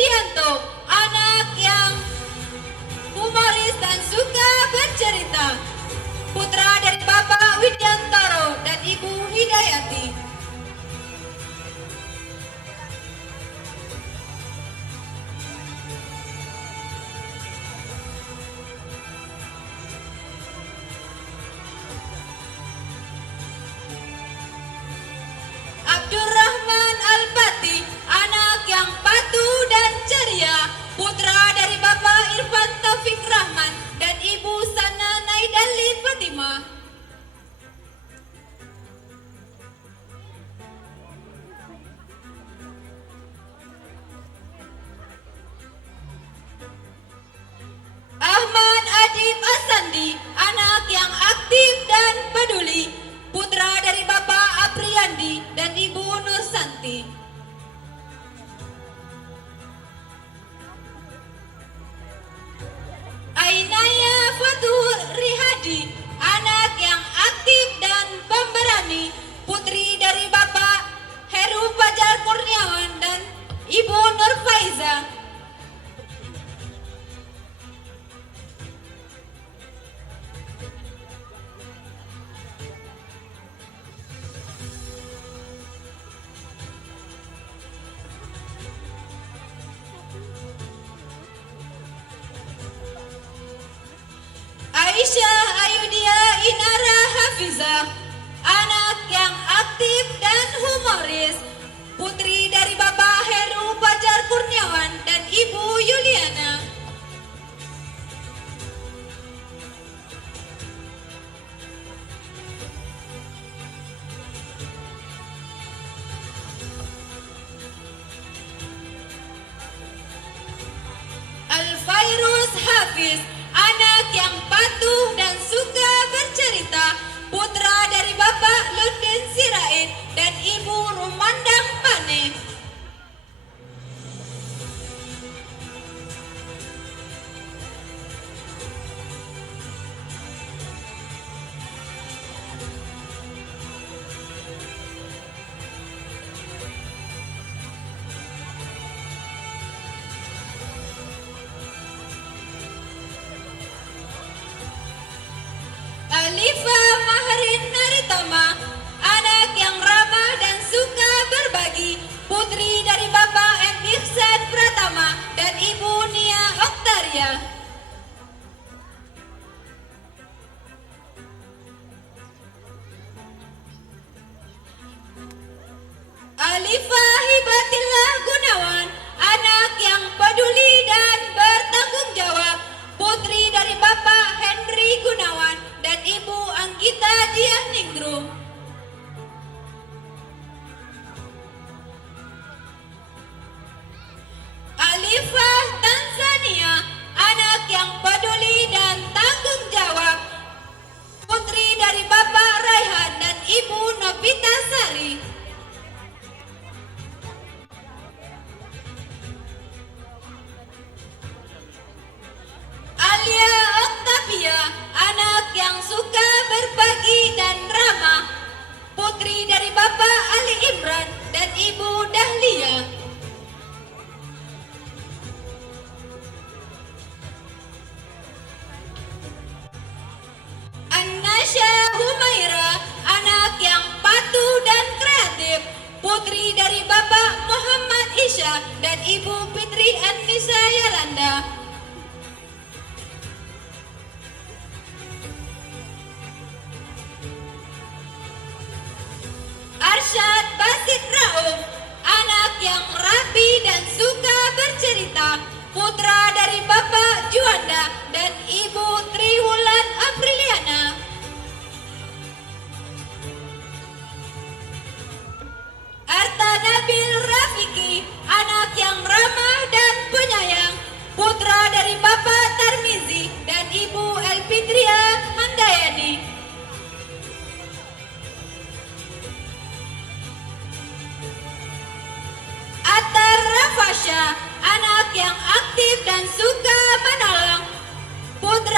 Widianto, anak yang humoris dan suka bercerita. Putra dari Bapak Widiantoro dan Ibu Hidayati. Abdurrahman Al-Pati, anak yang patuh dan ceria. Putra dari Bapak Irfan Taufik Rahman dan Ibu Sana Naidali Fatimah. Ahmad Adib Asandi, anak yang aktif dan peduli. Putra dari Bapak Apriyandi dan Ibu Nursanti. Ainaya Fatur Rihadi, anak yang aktif dan pemberani. Putri dari Bapak Heru Fajar Kurniawan dan Ibu Nur Faiza. Aisyah Ayudia Inara Hafizah, anak yang aktif dan humoris. Putri dari Bapak Heru Fajar Kurniawan dan Ibu Yuliana. Al-Fairuz Hafiz, anak yang patuh dan suka bercerita. Putra dari Bapak Ludin Sirait dan Ibu Rumandang Pane. Alifah Maharin Naritama, anak yang ramah dan suka berbagi. Putri dari Bapak M. Ihsan Pratama dan Ibu Nia Oktaria. Alifah Hibatillah Gunawan, anak yang peduli dan bertanggung jawab. Putri dari Bapak Henry Gunawan dan Ibu Anggita Diah Ningrum. Alifah Tanzania, anak yang peduli dan tanggung jawab. Putri dari Bapak Raihan dan Ibu Novita Sari. Alia Octavia, anak yang suka berbagi dan ramah. Putri dari Bapak Ali Imran dan Ibu Dahlia. An-Nasya Humaira, anak yang patuh dan kreatif. Putri dari Bapak Muhammad Isya dan Ibu Fitri An-Nisa Yalanda. Arsyad Basit Rauf, anak yang rapi dan suka bercerita. Putra dari Bapak Juanda dan Ibu Triwulan Apriliana. Arta Nabil Rafiki, anak yang ramah dan penyayang. Putra dari Bapak Tarmizi dan Ibu Elfitria Handayani. Atar Rafasya, anak yang aktif dan suka menolong. Putra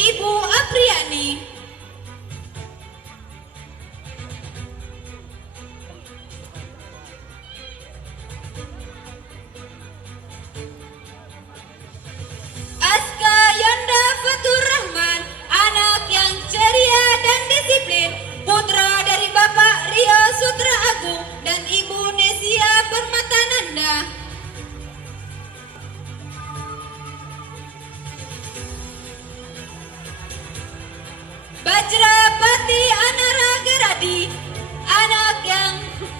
Ibu Apriani. Aska Yonda Fatur Rahman, anak yang ceria dan disiplin, putra dari Bapak Rio Sutra Agung dan Ibu Nesia Permatananda. Bajrapati Anara Geradi, anak yang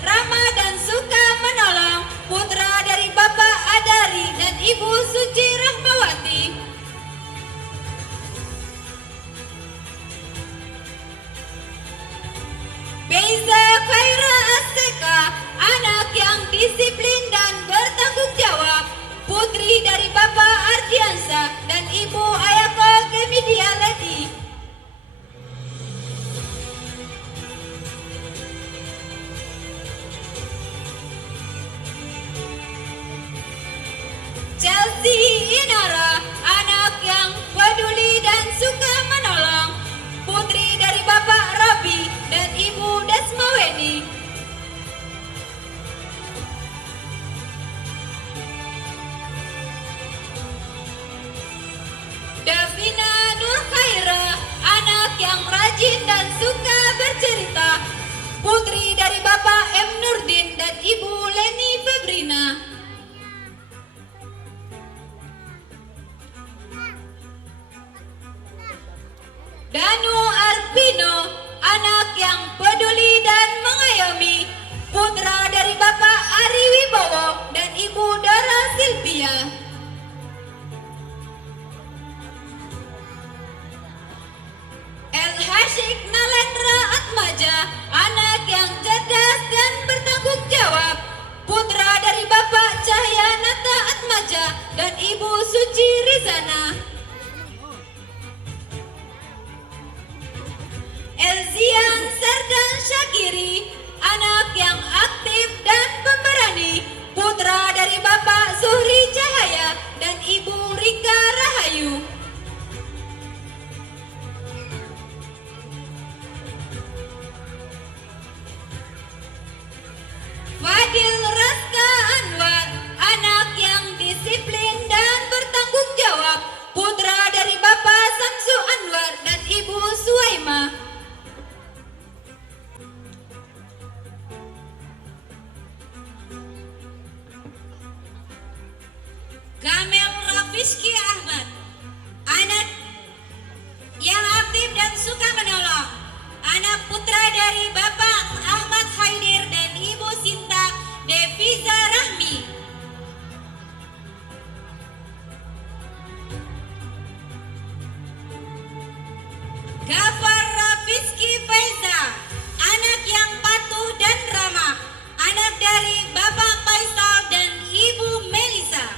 ramah dan suka menolong, putra dari Bapak Adari dan Ibu Suci Rahmawati. Beiza Khaira Aseka, anak yang disiplin dan bertanggung jawab, putri dari Bapak Ardiansa dan Ibu Ayako Gemidia Ledi. Chelsea Inara, anak yang peduli dan suka menolong, putri dari Bapak Robi dan Ibu Desmaweni. Davina Nur Khaira, anak yang rajin dan suka bercerita, putri dari Bapak M. Nurdin dan Ibu Leni Febrina. Danu Arpino, anak yang peduli dan mengayomi, putra dari Bapak Ari Wibowo dan Ibu Dara Silvia. El Hashik Nalendra Atmaja, anak yang cerdas dan bertanggung jawab, putra dari Bapak Cahya Nata Atmaja dan Ibu Suci Rizana. Elzian Serdan Syakiri, anak yang aktif dan pemberani, putra dari Bapak Zuhri Cahaya dan Ibu Rika Rahayu. Fadil Raska Anwar, anak yang disiplin dan bertanggung jawab, putra dari Bapak Samsu Anwar dan Ibu Suwaima. Kamel Rafizki Ahmad, anak yang aktif dan suka menolong, anak putra dari Bapak Ahmad Khaidir dan Ibu Sinta Deviza Rahmi. Gafar Rafizki Faiza, anak yang patuh dan ramah, anak dari Bapak Faisal dan Ibu Melisa.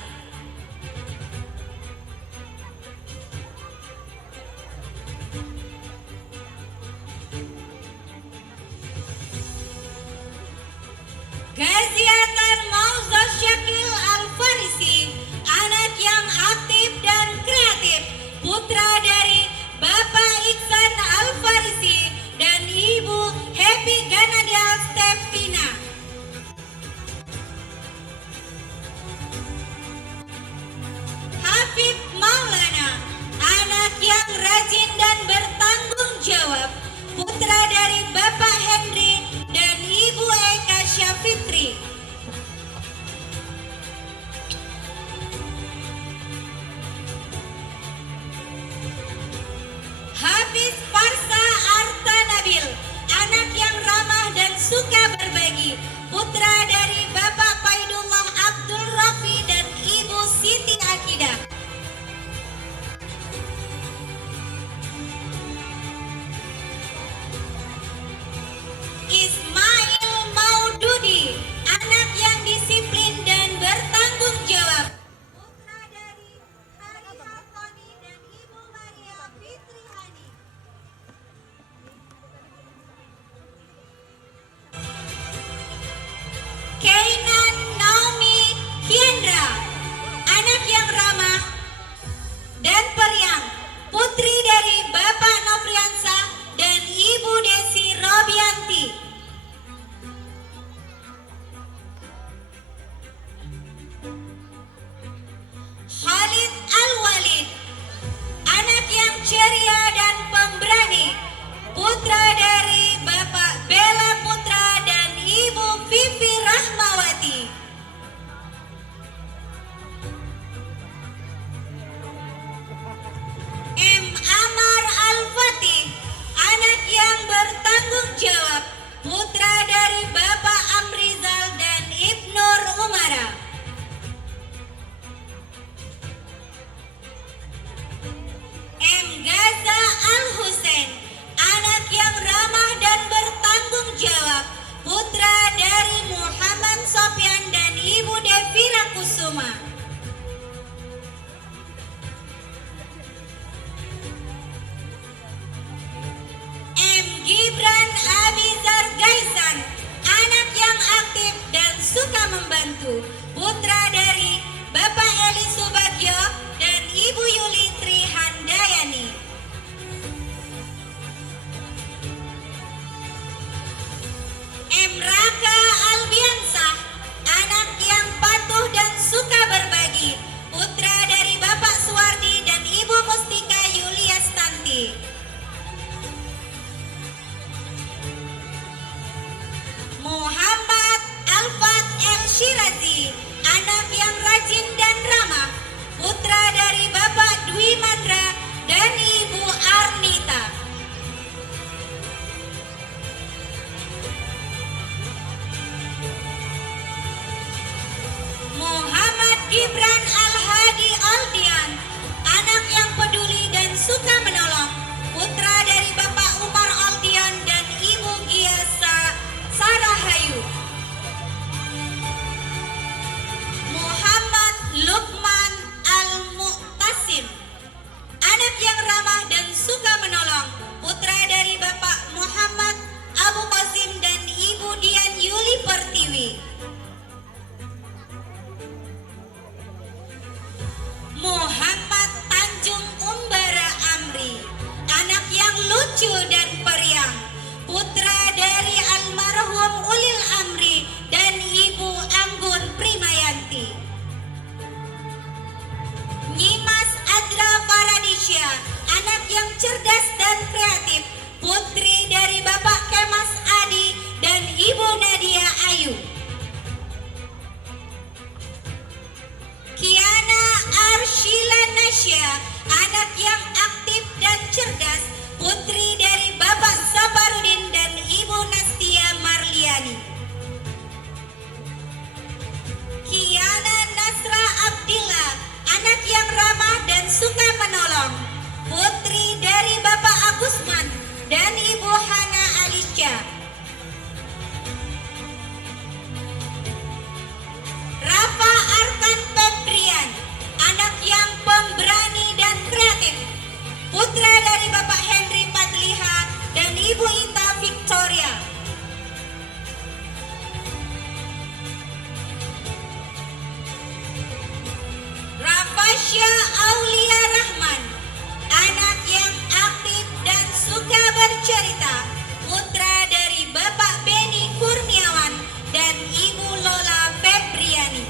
Roma. M. Gibran Abizar Gaisan, anak yang aktif dan suka membantu, putra dari Bapak Eli Subagio dan Ibu Yuli Trihandayani. M. Raka Albiansah, anak yang patuh dan suka berbagi, putra dari Bapak Suwardi dan Ibu Mustika Yuliastanti. Muhammad Alfat El Shirazi, anak yang rajin dan ramah, putra dari Bapak Dwi Mandra dan Ibu Arnita. Muhammad Gibran Al-Hadi Aldian, anak yang peduli dan suka menolong, putra dari Bapak Umar Aldian dan Ibu Giasa Sarahayu. Muhammad Lukman Al-Muqtasim, anak yang ramah dan suka menolong, putra dari Bapak Muhammad Abu Qasim dan Ibu Dian Yuli Pertiwi. Muhammad Tanjung Umbara Amri, anak yang lucu dan periang, putra dari almarhum Ulil Amri dan Ibu Anggun Primayanti. Nyimas Adra Faradisya, anak yang cerdas dan kreatif, putri dari Bapak Kemas Adi dan Ibu Nadia Ayu. Kiana Arshila Nasya, anak yang aktif dan cerdas, putri dari Bapak Sabarudin dan Ibu Nastia Marliani. Kiana Nasra Abdillah, anak yang ramah dan suka menolong, putri dari Bapak Agusman dan Ibu Hana Alisya. Rafa Arkan Febrian, anak yang pemberani dan kreatif, putra dari Bapak Henry Patliha dan Ibu Ita Victoria. Rafasya Aulia Rahman, anak yang aktif dan suka bercerita, putra dari Bapak Beni Kurniawan dan Ibu Lola Febriani.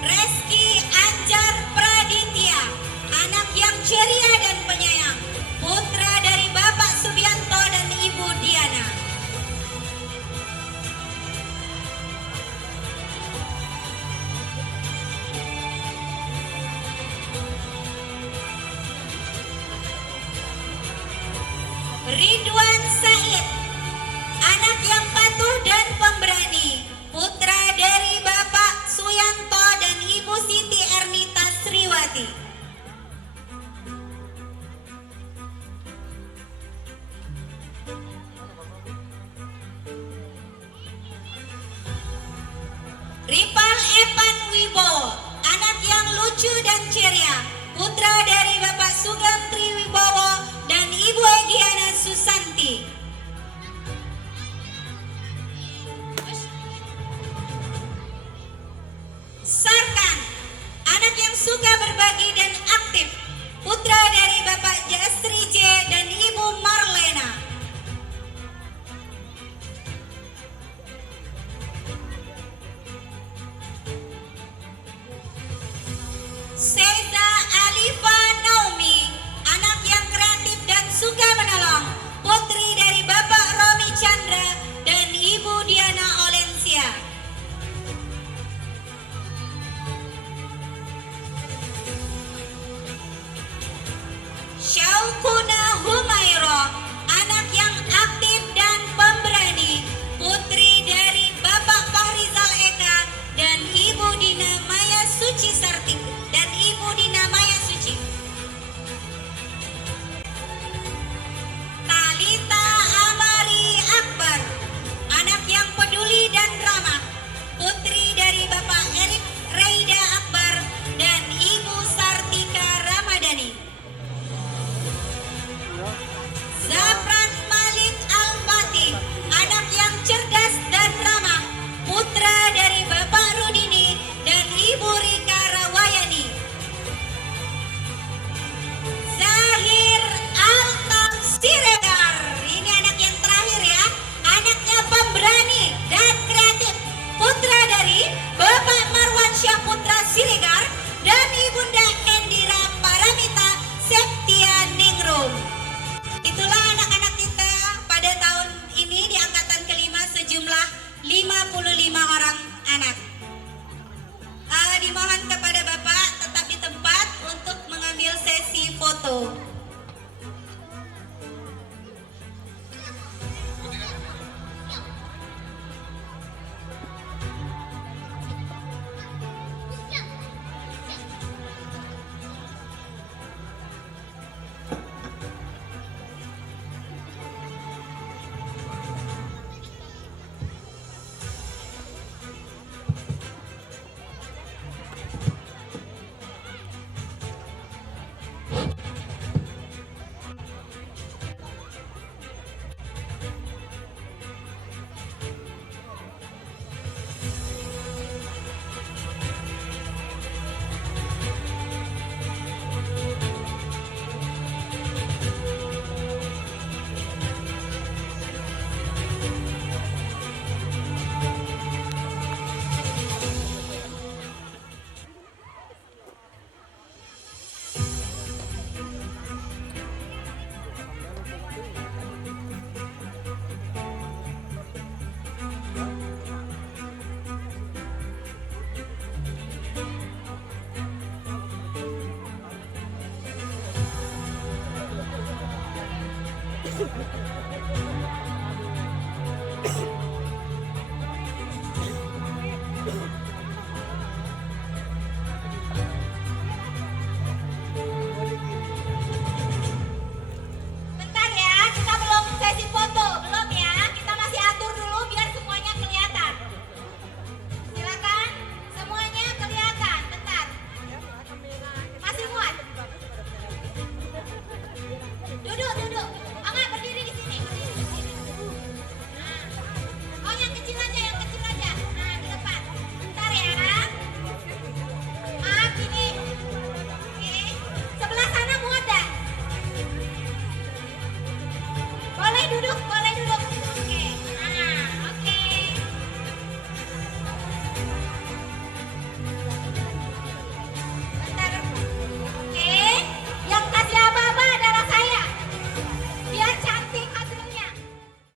Reski Anjar Praditya, anak yang ceria dan penyayang, putra dari Bapak Subianto dan Ibu Diana. Ridwan Said, anak yang patuh dan pemberani, putra dari Bapak Suyanto dan Ibu Siti Ernita Sriwati. Ripal Evan Wibowo, anak yang lucu dan ceria, putra dari Bapak Sugeng Triwibowo dan Ibu Egiana Susanti. Sarkan, anak yang suka berbagi dan aktif, putra dari Bapak Jasri J dan Ibu Marlena. Seza Alifa Naomi,